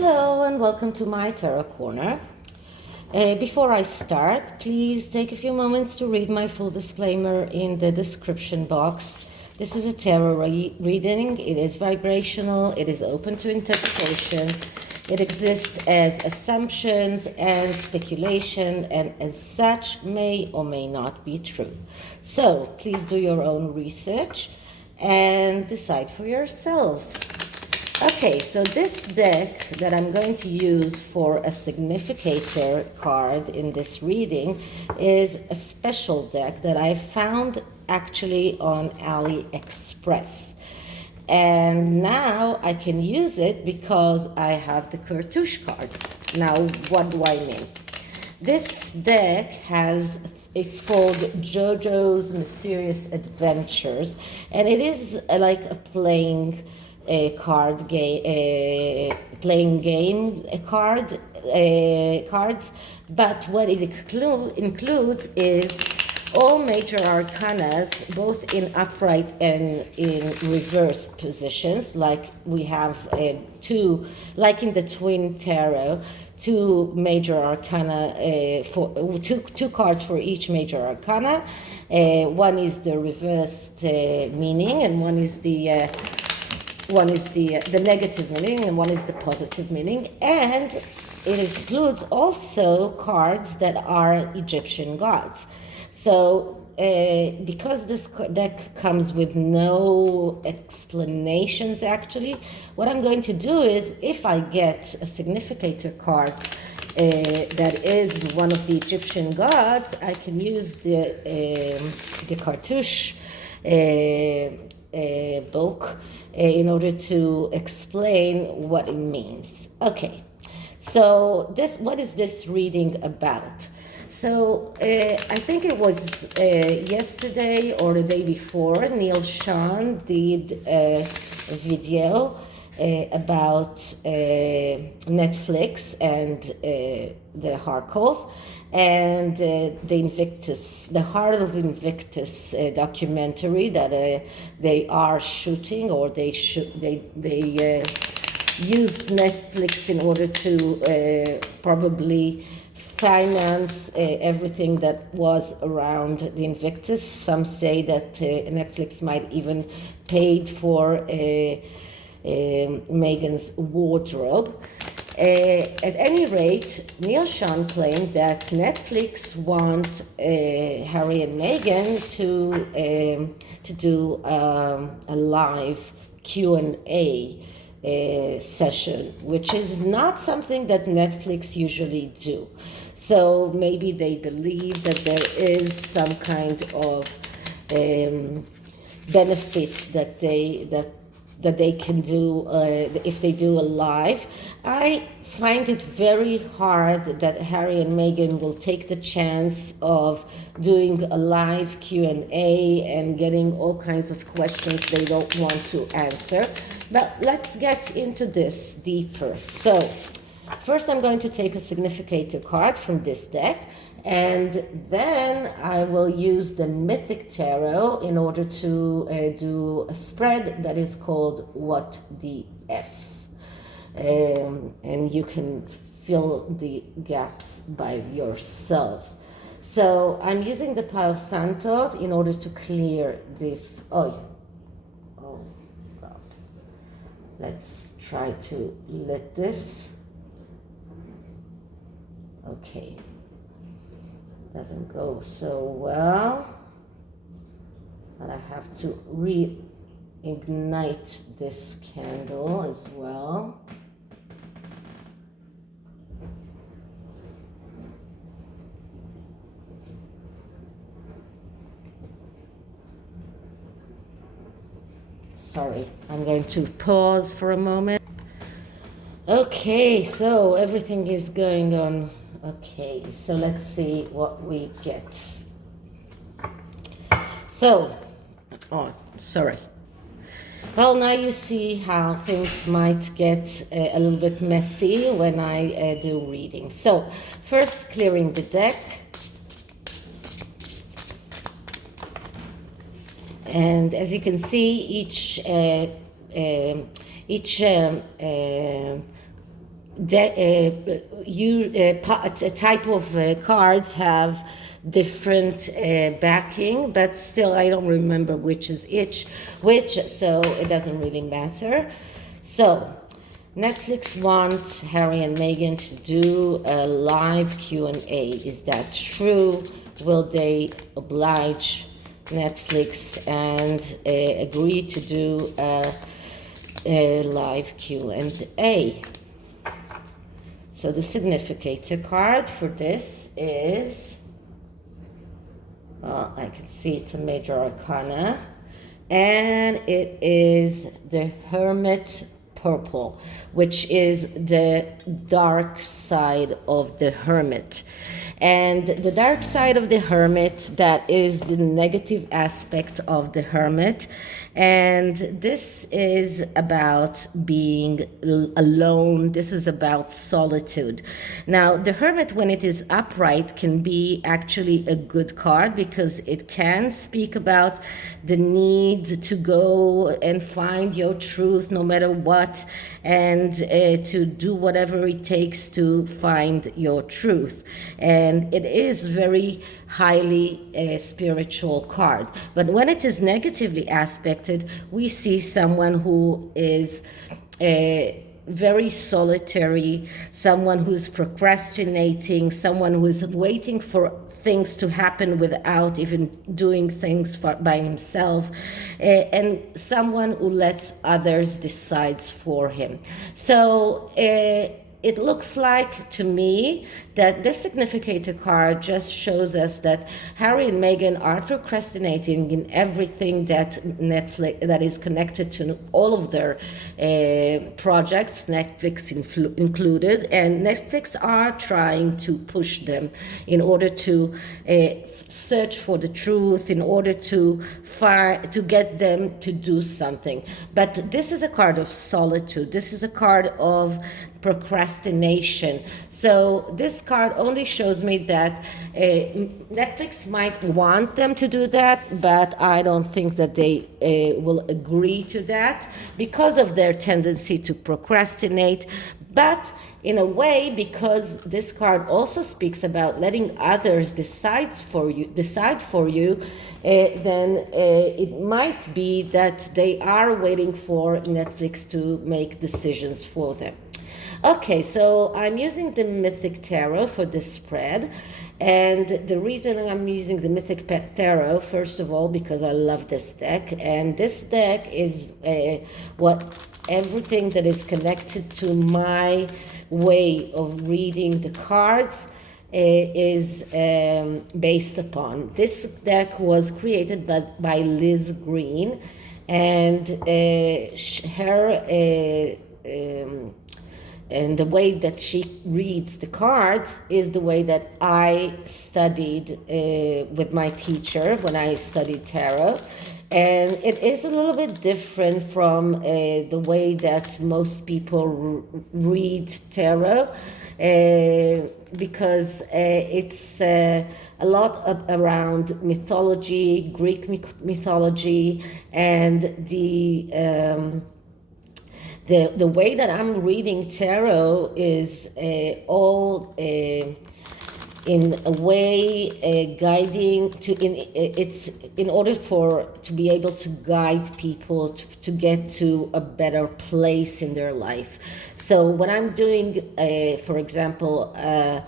Hello and welcome to my Tarot Corner. Before I start, please take a few moments to read my full disclaimer in the description box. This is a tarot reading. It is vibrational. It is open to interpretation. It exists as assumptions and speculation, and as such may or may not be true. So please do your own research and decide for yourselves. Okay, so this deck that I'm going to use for a Significator card in this reading is a special deck that I found actually on AliExpress. And now I can use it because I have the cartouche cards. Now, what do I mean? This deck it's called Jojo's Mysterious Adventures, and it is like a playing cards, but what it includes is all major arcanas, both in upright and in reverse positions, like we have two, like in the twin tarot, two major arcana, two cards for each major arcana. One is the reversed meaning, and one is the negative meaning, and one is the positive meaning. And it includes also cards that are Egyptian gods. So because this deck comes with no explanations, actually, what I'm going to do is, if I get a Significator card that is one of the Egyptian gods, I can use the cartouche book in order to explain what it means. Okay, so what is this reading about? So I think it was yesterday or the day before, Neil Sean did a video about Netflix and the Harkles and the Heart of Invictus documentary that they are shooting, or they used Netflix in order to probably finance everything that was around the Invictus. Some say that Netflix might even paid for Meghan's wardrobe. At any rate, Neil Sean claimed that Netflix want Harry and Meghan to do a live Q&A session, which is not something that Netflix usually do. So maybe they believe that there is some kind of benefit that they can do if they do a live. I find it very hard that Harry and Meghan will take the chance of doing a live Q&A and getting all kinds of questions they don't want to answer. But let's get into this deeper. So first I'm going to take a Significator card from this deck, and then I will use the Mythic tarot in order to do a spread that is called What the F. And you can fill the gaps by yourselves. So I'm using the Palo Santo in order to clear this. Oh God. Let's try to let this. Okay. Doesn't go so well, but I have to reignite this candle as well. Sorry, I'm going to pause for a moment. Okay, so everything is going on. Okay, so let's see what we get. So, sorry. Well, now you see how things might get a little bit messy when I do reading. So, first clearing the deck. And as you can see, each type of cards have different backing, but still I don't remember which is which, so it doesn't really matter. So Netflix wants Harry and Meghan to do a live Q&A. Is that true? Will they oblige Netflix and agree to do a live Q&A? So the significator card for this is, I can see it's a major arcana, and it is the Hermit purple, which is the dark side of the Hermit. And the dark side of the Hermit, that is the negative aspect of the Hermit. And this is about being alone. This is about solitude. Now, the Hermit, when it is upright, can be actually a good card because it can speak about the need to go and find your truth no matter what, and to do whatever it takes to find your truth. And it is very highly spiritual card. But when it is negatively aspected, we see someone who is very solitary, someone who's procrastinating, someone who's waiting for things to happen without even doing things by himself, and someone who lets others decide for him. So it looks like to me that this significator card just shows us that Harry and Meghan are procrastinating in everything that Netflix, that is connected to all of their projects, Netflix included, and Netflix are trying to push them in order to search for the truth, in order to get them to do something. But this is a card of solitude. This is a card of procrastination. So this card only shows me that Netflix might want them to do that, but I don't think that they will agree to that because of their tendency to procrastinate. But in a way, because this card also speaks about letting others decide for you, then it might be that they are waiting for Netflix to make decisions for them. Okay, so I'm using the Mythic Tarot for this spread. And the reason I'm using the Mythic Tarot, first of all, because I love this deck. And this deck is everything that is connected to my way of reading the cards is based upon. This deck was created by Liz Green, and and the way that she reads the cards is the way that I studied with my teacher when I studied tarot. And it is a little bit different from the way that most people read tarot, because it's a lot around mythology, Greek mythology, and the way that I'm reading tarot is all in a way guiding it's in order to be able to guide people to get to a better place in their life. So when I'm doing, for example, a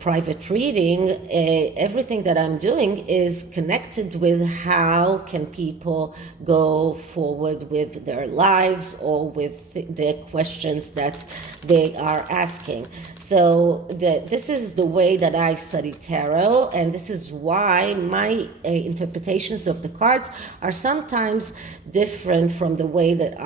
private reading, everything that I'm doing is connected with how can people go forward with their lives or with the questions that they are asking. So this is the way that I study tarot, and this is why my interpretations of the cards are sometimes different from the way that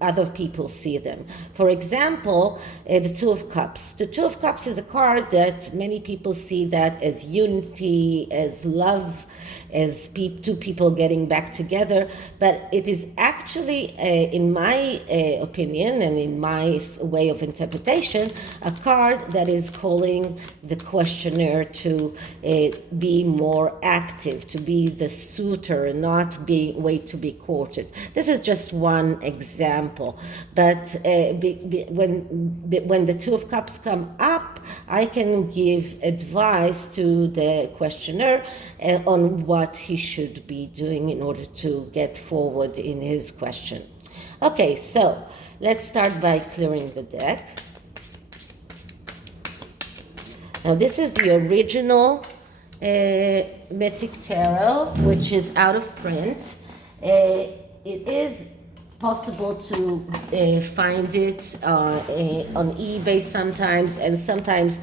other people see them. For example, the Two of Cups. The Two of Cups is a card card that many people see that as unity, as love, as two people getting back together, but it is actually, in my opinion and in my way of interpretation, a card that is calling the questioner to be more active, to be the suitor, not wait to be courted. This is just one example, but when the Two of Cups come up, I can give advice to the questioner on what he should be doing in order to get forward in his question. Okay, so let's start by clearing the deck. Now this is the original Mythic Tarot, which is out of print. It is possible to find it on eBay sometimes, and sometimes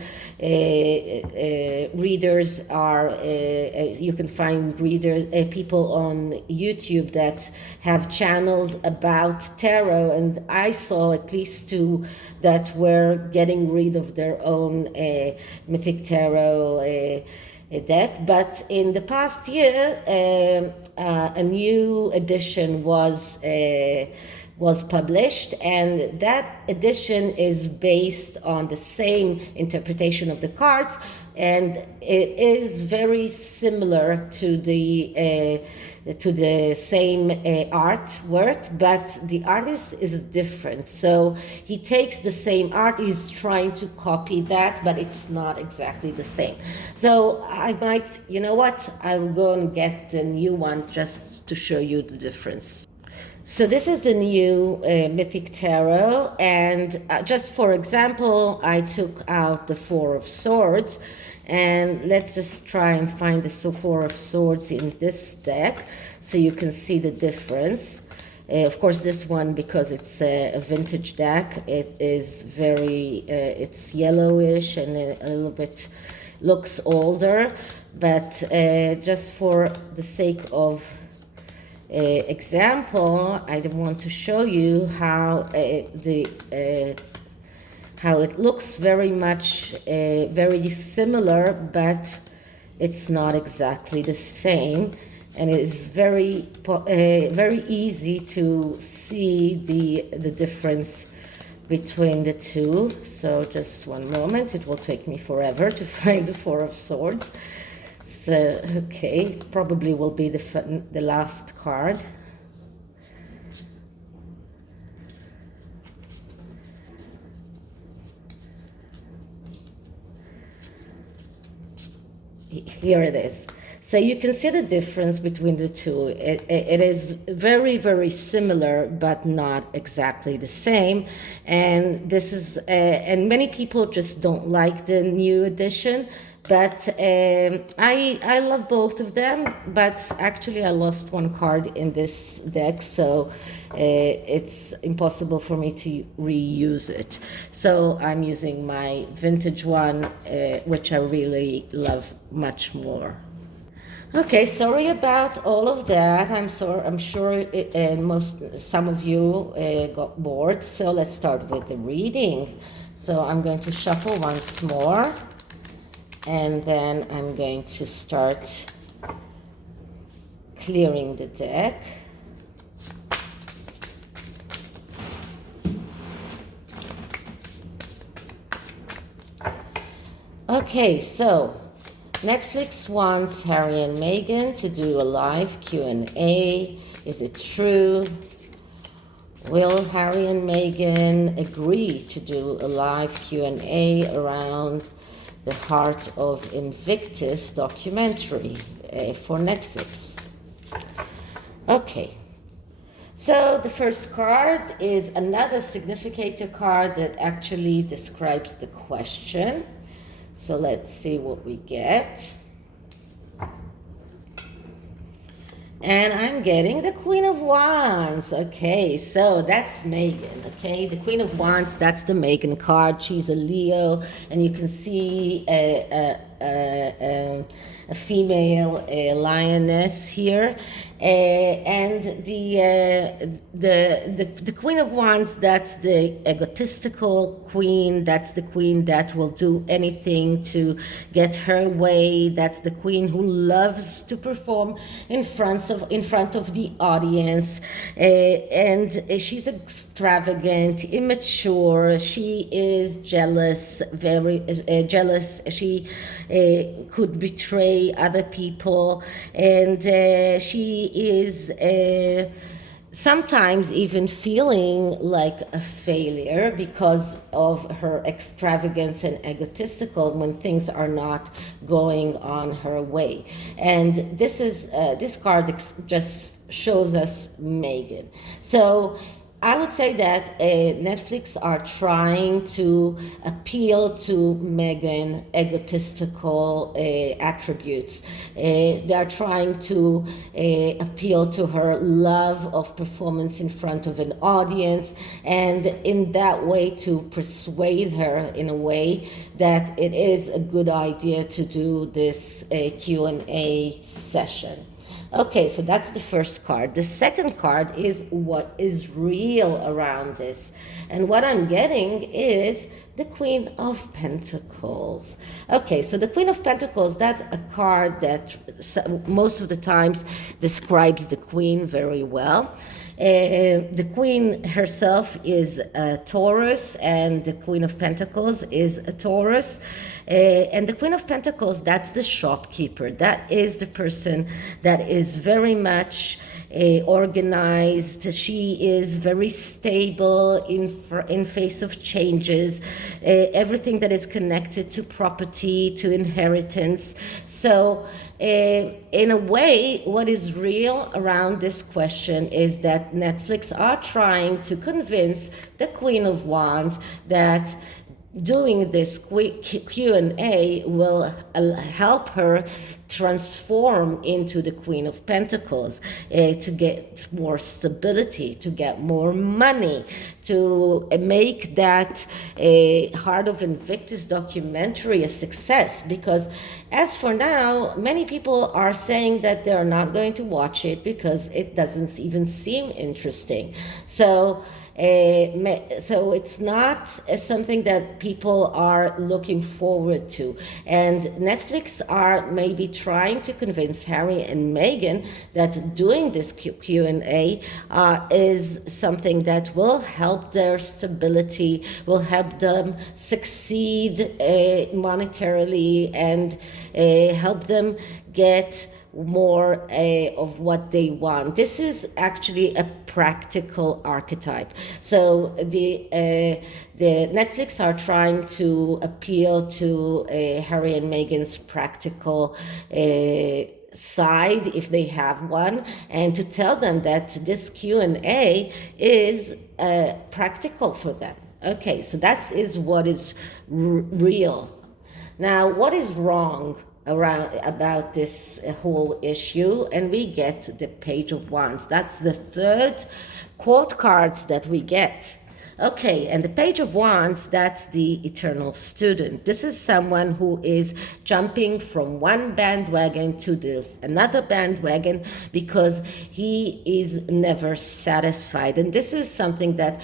readers are, you can find readers, people on YouTube that have channels about tarot, and I saw at least two that were getting rid of their own Mythic Tarot deck. But in the past year, a new edition was published, and that edition is based on the same interpretation of the cards, and it is very similar to the same artwork, but the artist is different. So he takes the same art, he's trying to copy that, but it's not exactly the same. So I might, you know what, I'll go and get the new one just to show you the difference. So this is the new Mythic Tarot, and just for example, I took out the Four of Swords, and let's just try and find the Four of Swords in this deck so you can see the difference. Of course, this one, because it's a vintage deck, it is very, it's yellowish and a little bit looks older, but just for the sake of example, I want to show you how how it looks very much very similar, but it's not exactly the same, and it is very easy to see the difference between the two. So just one moment, it will take me forever to find the Four of Swords. So, okay, probably will be the last card. Here it is. So you can see the difference between the two. It is very, very similar, but not exactly the same. And this is, and many people just don't like the new edition. But I love both of them, but actually I lost one card in this deck, so it's impossible for me to reuse it. So I'm using my vintage one, which I really love much more. Okay, sorry about all of that. I'm sure some of you got bored. So let's start with the reading. So I'm going to shuffle once more, and then I'm going to start clearing the deck. Okay, so Netflix wants Harry and Meghan to do a live Q&A. Is it true? Will Harry and Meghan agree to do a live Q&A around the Heart of Invictus documentary for Netflix? Okay, so the first card is another Significator card that actually describes the question. So let's see what we get. And I'm getting the Queen of Wands. Okay, so that's Meghan. Okay, the Queen of Wands, that's the Meghan card. She's a Leo, and you can see a female lioness here, and the Queen of Wands, that's the egotistical queen. That's the queen that will do anything to get her way. That's the queen who loves to perform in front of the audience, and she's extravagant, immature. She is jealous, very jealous. She could betray other people, and she is sometimes even feeling like a failure because of her extravagance and egotistical when things are not going on her way. And this card just shows us Meghan. So I would say that Netflix are trying to appeal to Meghan egotistical attributes. They are trying to appeal to her love of performance in front of an audience, and in that way to persuade her in a way that it is a good idea to do this Q&A session. Okay, so that's the first card. The second card is what is real around this. And what I'm getting is the Queen of Pentacles. Okay, so the Queen of Pentacles, that's a card that most of the times describes the Queen very well. The Queen herself is a Taurus, and the Queen of Pentacles is a Taurus. And the Queen of Pentacles, that's the shopkeeper. That is the person that is very much organized. She is very stable in face of changes. Everything that is connected to property, to inheritance. So in a way, what is real around this question is that Netflix are trying to convince the Queen of Wands that doing this quick Q&A will help her transform into the Queen of Pentacles, to get more stability, to get more money, to make that Heart of Invictus documentary a success. Because as for now, many people are saying that they're not going to watch it because it doesn't even seem interesting. So it's not something that people are looking forward to. And Netflix are maybe trying to convince Harry and Meghan that doing this Q&A is something that will help their stability, will help them succeed monetarily, and help them get more of what they want. This is actually a practical archetype. So the Netflix are trying to appeal to Harry and Meghan's practical side, if they have one, and to tell them that this Q&A is practical for them. Okay, so that is what is real. Now, what is wrong about this whole issue? And we get the Page of Wands. That's the third court cards that we get. Okay, and the Page of Wands, that's the eternal student. This is someone who is jumping from one bandwagon to another bandwagon because he is never satisfied. And this is something that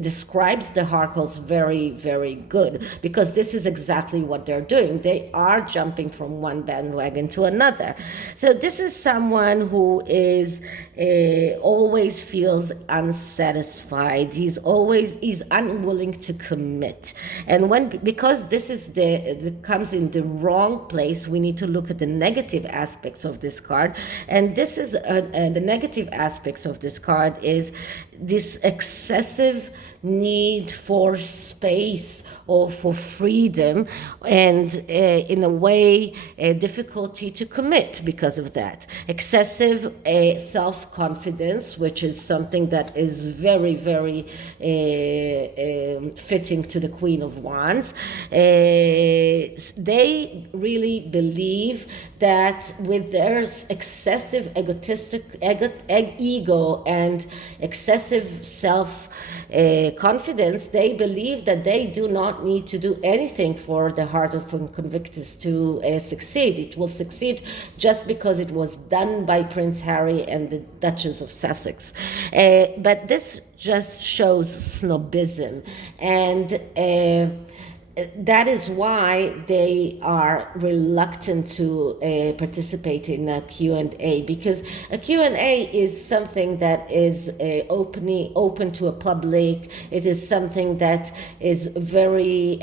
describes the Harkles very, very good, because this is exactly what they're doing. They are jumping from one bandwagon to another. So this is someone who is always feels unsatisfied. He's unwilling to commit. And because this is comes in the wrong place, we need to look at the negative aspects of this card. And this is the negative aspects of this card is this excessive need for space or for freedom, and in a way difficulty to commit because of that. Excessive self-confidence, which is something that is very, very fitting to the Queen of Wands. They really believe that with their excessive ego and excessive self confidence, they believe that they do not need to do anything for the Heart of Invictus to succeed. It will succeed just because it was done by Prince Harry and the Duchess of Sussex. But this just shows snobism, and that is why they are reluctant to participate in a Q&A, because a Q&A is something that is open to a public. It is something that is very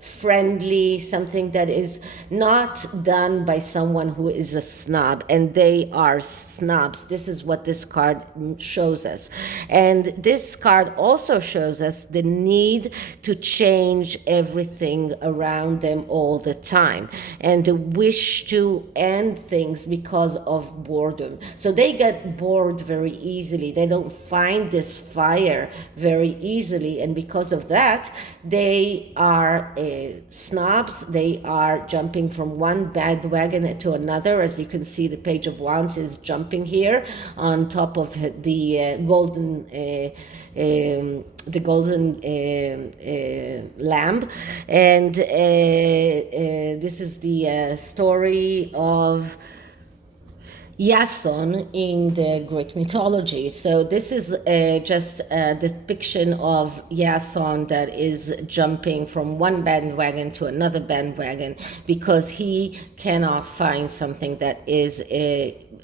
friendly, something that is not done by someone who is a snob, and they are snobs. This is what this card shows us. And this card also shows us the need to change everything around them all the time, and the wish to end things because of boredom. So they get bored very easily. They don't find this fire very easily, and because of that, they are snobs. They are jumping from one bandwagon to another. As you can see, the Page of Wands is jumping here on top of the golden lamb, and this is the story of Iason in the Greek mythology. So this is just a depiction of Iason that is jumping from one bandwagon to another bandwagon because he cannot find something that is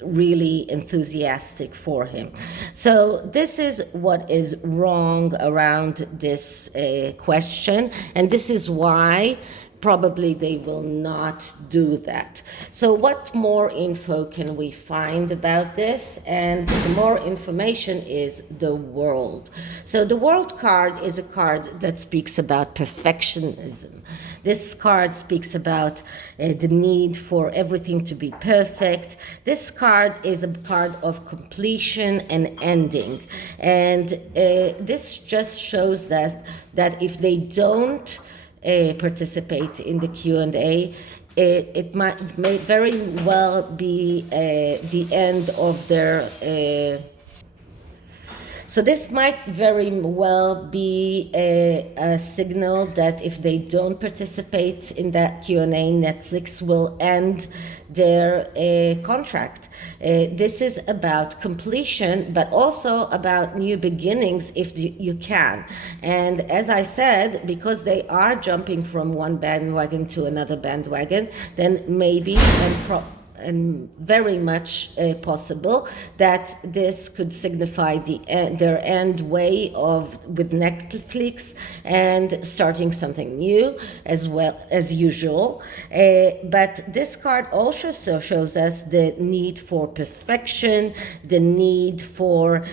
really enthusiastic for him. So this is what is wrong around this question, and this is why probably they will not do that. So what more info can we find about this? And the more information is the World. So the World card is a card that speaks about perfectionism. This card speaks about the need for everything to be perfect. This card is a card of completion and ending. And this just shows that if they don't participate in the Q&A, it may very well be the end of their so this might very well be a signal that if they don't participate in that Q&A, Netflix will end their contract. This is about completion, but also about new beginnings if you can. And as I said, because they are jumping from one bandwagon to another bandwagon, then maybe and very much possible that this could signify their end way with Netflix and starting something new as well as usual. But this card also shows us the need for perfection, the need for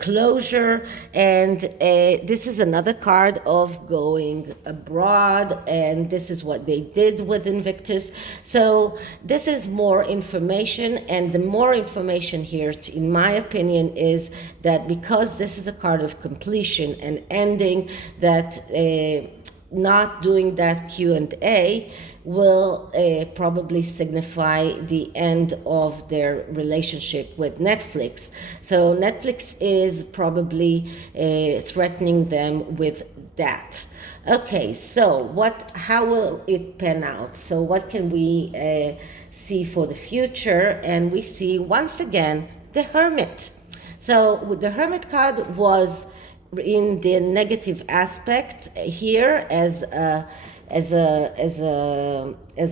closure, and this is another card of going abroad, and this is what they did with Invictus. So this is more information, and the more information here, in my opinion, is that because this is a card of completion and ending, that not doing that Q&A will probably signify the end of their relationship with Netflix. So Netflix is probably threatening them with that. Okay, so how will it pan out? So what can we see for the future? And we see once again the Hermit. So the Hermit card was in the negative aspect here as a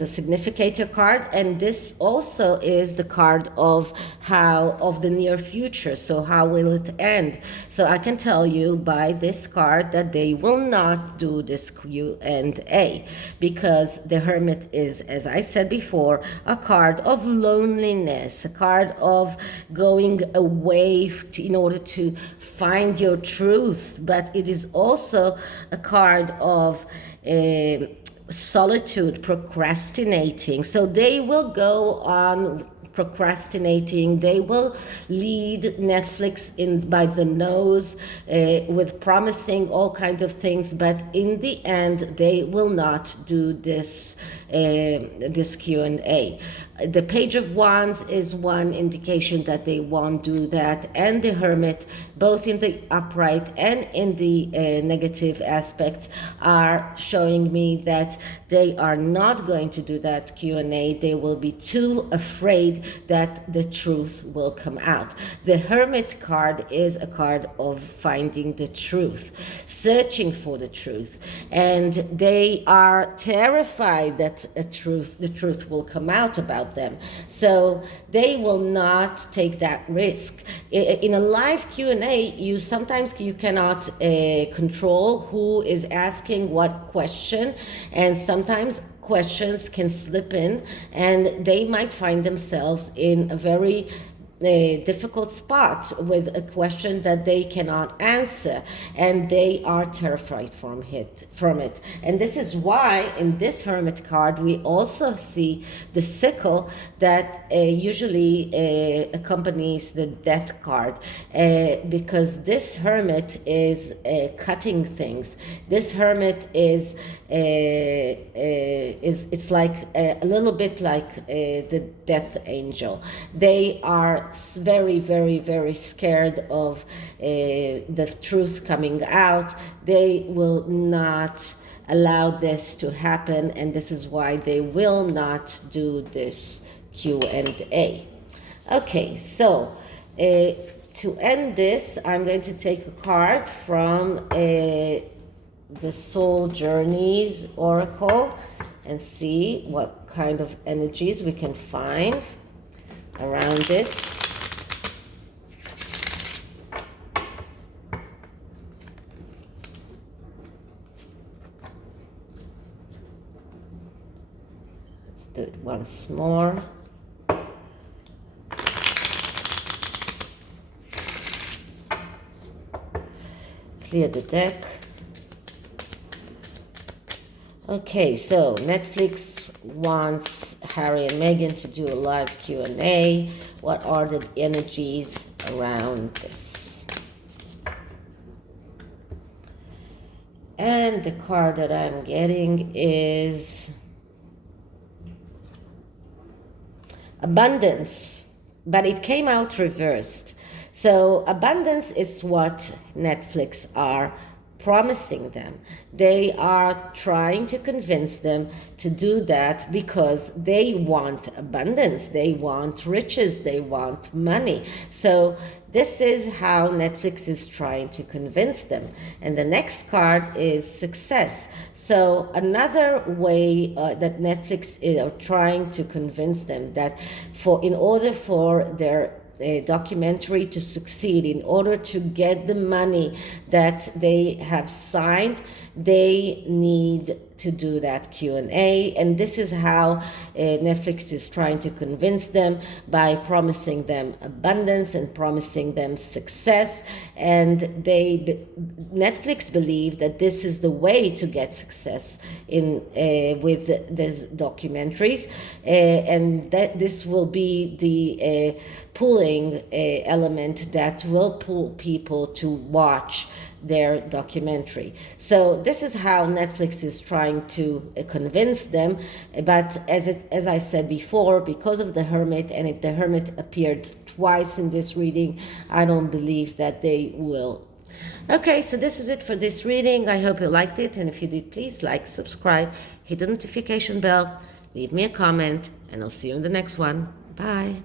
significator card, and this also is the card of the near future. So how will it end? So I can tell you by this card that they will not do this Q&A, because the Hermit is, as I said before, a card of loneliness, a card of going away in order to find your truth, but it is also a card of solitude, procrastinating. So they will go on procrastinating. They will lead Netflix by the nose with promising all kinds of things, but in the end they will not do this Q&A. The Page of Wands is one indication that they won't do that, and the Hermit both in the upright and in the negative aspects, are showing me that they are not going to do that Q&A. They will be too afraid that the truth will come out. The Hermit card is a card of finding the truth, searching for the truth, and they are terrified that the truth will come out about them. So they will not take that risk. In a live Q&A, you cannot control who is asking what question, and sometimes questions can slip in and they might find themselves in a very difficult spot with a question that they cannot answer, and they are terrified from it. And this is why in this Hermit card we also see the sickle that usually accompanies the Death card, because this Hermit is cutting things. This Hermit is it's like a little bit like the Death Angel. They are very, very, very scared of the truth coming out. They will not allow this to happen, and this is why they will not do this Q&A. Okay, so to end this, I'm going to take a card from the Soul Journeys Oracle and see what kind of energies we can find around this. Let's do it once more. Clear the deck. Okay, so Netflix wants Harry and Meghan to do a live Q&A. What are the energies around this? And the card that I'm getting is Abundance, but it came out reversed. So abundance is what Netflix are promising them. They are trying to convince them to do that because they want abundance, they want riches, they want money. So this is how Netflix is trying to convince them. And the next card is Success. So another way that Netflix is trying to convince them that in order for their documentary to succeed, in order to get the money that they have signed, they need to do that Q&A. And this is how Netflix is trying to convince them by promising them abundance and promising them success. And Netflix believe that this is the way to get success with these documentaries, and that this will be the pulling element that will pull people to watch their documentary. So this is how Netflix is trying to convince them. But as I said before, because of the Hermit, and the Hermit appeared twice in this reading, I don't believe that they will. Okay, so this is it for this reading. I hope you liked it, and if you did, please like, subscribe, hit the notification bell, leave me a comment, and I'll see you in the next one. Bye.